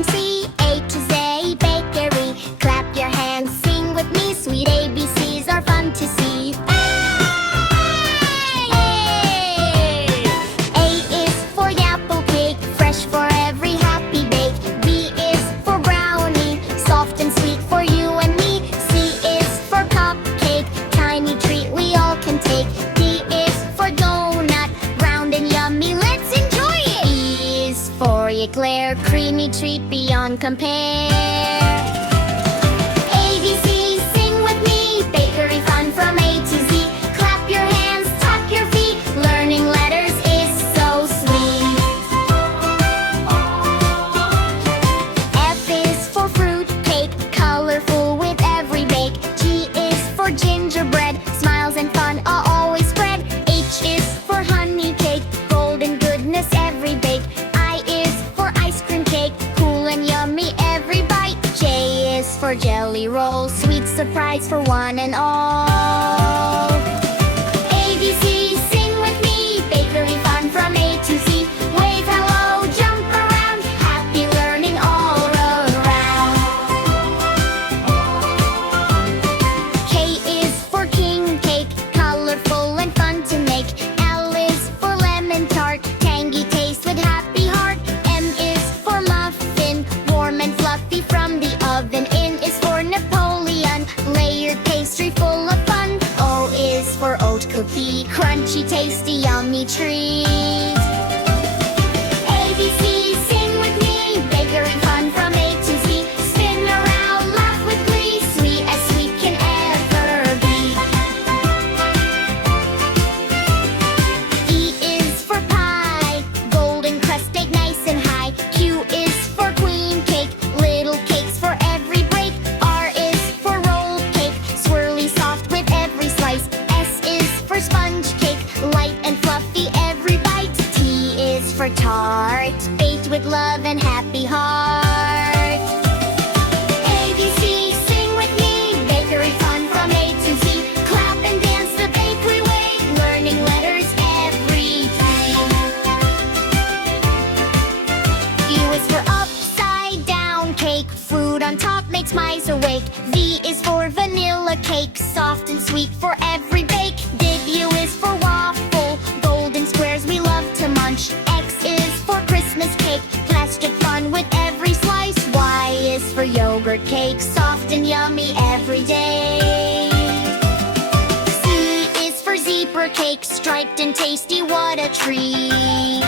and C. A to Z, bakery. Clap your hands, sing with me. Sweet ABCs are fun to see. A is for apple cake, fresh for every happy bake. B is for brownie, soft and sweet for you and me. C is for cupcake, tiny treat we all can take. D is for donut, round and yummy, let's enjoy it. E is for eclair, creamy treat beyond compare. ABC, sing with me, bakery fun from A to Z. Clap your hands, tap your feet, learning letters is so sweet. F is for fruit cake, colorful with every bake. G is for gingerbread, smiles and fun are always spread. H is for honey cake, golden goodness every bake. I is for ice cream cake, cool and yummy every bite. J is for jelly roll, sweet surprise for one and all. ABC, sing with me, bakery fun from A to Z. Wave hello, jump around, happy learning all around. K is for king cake, colorful and fun to make. L is for lemon tart, tangy taste with happy heart. M is for muffin, warm and fluffy from the oven. N is for Napoleon, layered pastry full of fun. O is for oat cookie, crunchy, tasty, yummy treat. ABC, sing with me, bakery fun from A to Z. Spin around, laugh with glee, sweet as sweet can ever be. E is for pie, golden crust baked nice and high. Q is for queen cake, little cakes for every break. R is for roll cake, swirly soft with every slice. S is for sponge cake, light and fluffy every bite. T is for tart, baked with love and happy heart. ABC, sing with me, bakery fun from A to Z. Clap and dance the bakery way, learning letters every day. U is for upside down cake, fruit on top makes mice awake. V is for vanilla cake, soft and sweet for every bake. W is for waffle, golden squares we love to munch. X is for Christmas cake, plastic fun with every slice. Y is for yogurt cake, soft and yummy every day. Z is for zebra cake, striped and tasty, what a treat.